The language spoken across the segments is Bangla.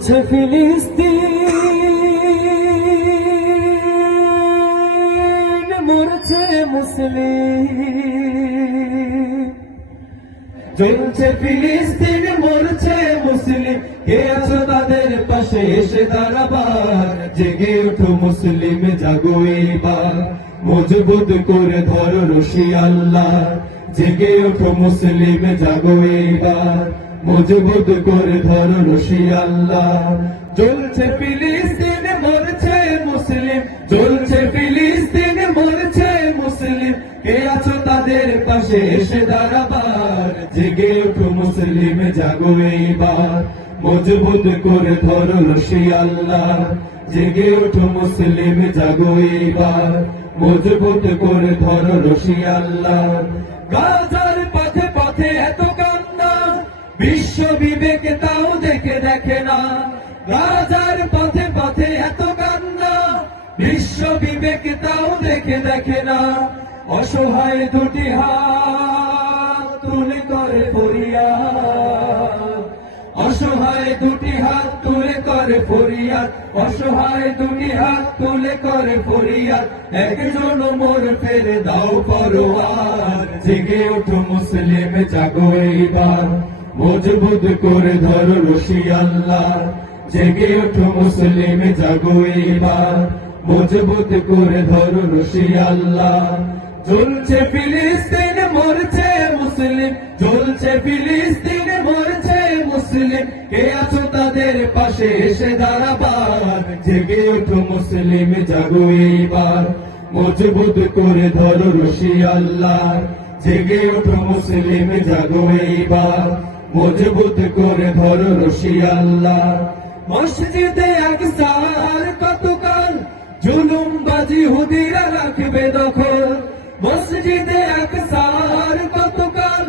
জ্বলছে ফিলিস্তিন, মরছে মুসলিম। চলছে ফিলিস্তিন, মরছে মুসলিম। কে আছো তাদের পাশে? এসে দাঁড়াবার জেগে ওঠো মুসলিম, জাগো এবার মজবুত করে ধরো রশি আল্লাহ। জেগে ওঠো মুসলিম, জাগো এবার মজবুত করে ধরো রশি আল্লাহ। চলছে ফিলিস্তিন, মরছে মুসলিম। চলছে ফিলিস্তিন, মরছে মুসলিম। কে আছো তাদের পাশে? এসে দাঁড়াবার, জেগে ওঠো মুসলিম, জাগো এইবার। মজবুত করে ধরো রশি আল্লাহ। জেগে ওঠো মুসলিম, জাগো এইবার। মজবুত করে ধরো রশি আল্লাহ। গাজার বিশ্ব বিবেকে তাও দেখে দেখে না। রাজার পথে পথে এত কান্না বিশ্ব বিবেক তাও দেখে দেখে না। অসহায় দুটি হাত তুলে করে ফরিয়াদ অসহায় দুটি হাত তুলে করে ফরিয়াদ অসহায় দুটি হাত তুলে করে ফরিয়াদ একজন মোর ফেরে দাও পরোয়ার। জেগে ওঠো মুসলিম জাগো এইবার। মজবুত করে ধরো রশি আল্লাহ। জেগে ওঠো মুসলিম জাগো এইবার মজবুত করে ধরো রশি আল্লাহ। জ্বলছে ফিলিস্তিন, মরছে মুসলিম। জ্বলছে ফিলিস্তিন, মরছে মুসলিম। কে আছো তাদের পাশে এসে দাঁড়াবার? জেগে ওঠো মুসলিম, জাগো এইবার মজবুত করে ধরো রশি আল্লাহ। জেগে ওঠো মুসলিম, জাগো এইবার মজবুত করে ধরো রশি আল্লাহ। মসজিদে আকসার কতকাল জুলুম বাজি হুদিরা রাখবে দখল। মসজিদে আকসার কতকাল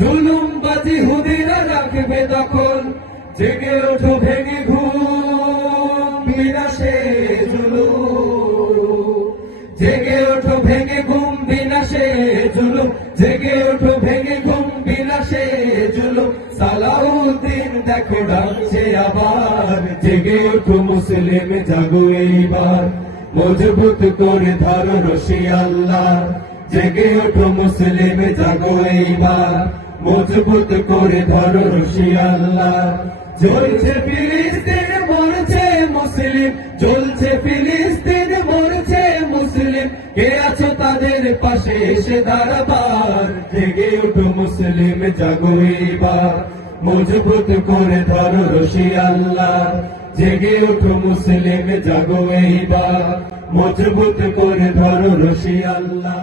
জুলুম বাজি হুদিরা রাখবে দখল। জেগে ওঠো ভেঙে ঘুম, বিনাশে জুলুম। জেগে ওঠো ভেঙে ঘুম, বিনাশে জুলুম। জেগে ওঠো সালাউদ্দিন দেখো ডাকছে আবার, জেগে মুসলিম জাগো এইবার। মজবুত করে ধরো রশি আল্লাহ জেগে মুসলিম জাগো এইবার। মজবুত করে রশি আল্লাহ জ্বলছে ফিলিস্তিন, মরছে মুসলিম। জ্বলছে ফিলিস্তিন, মরছে মুসলিম। কে আছো তাদের পাশে এসে দাঁড়াবার? জেগে মুসলিম জাগো এইবার মজবুত করে ধরো রশি আল্লাহ। জেগে ওঠো মুসলিম জাগো এইবার মজবুত করে ধরো রশি আল্লাহ।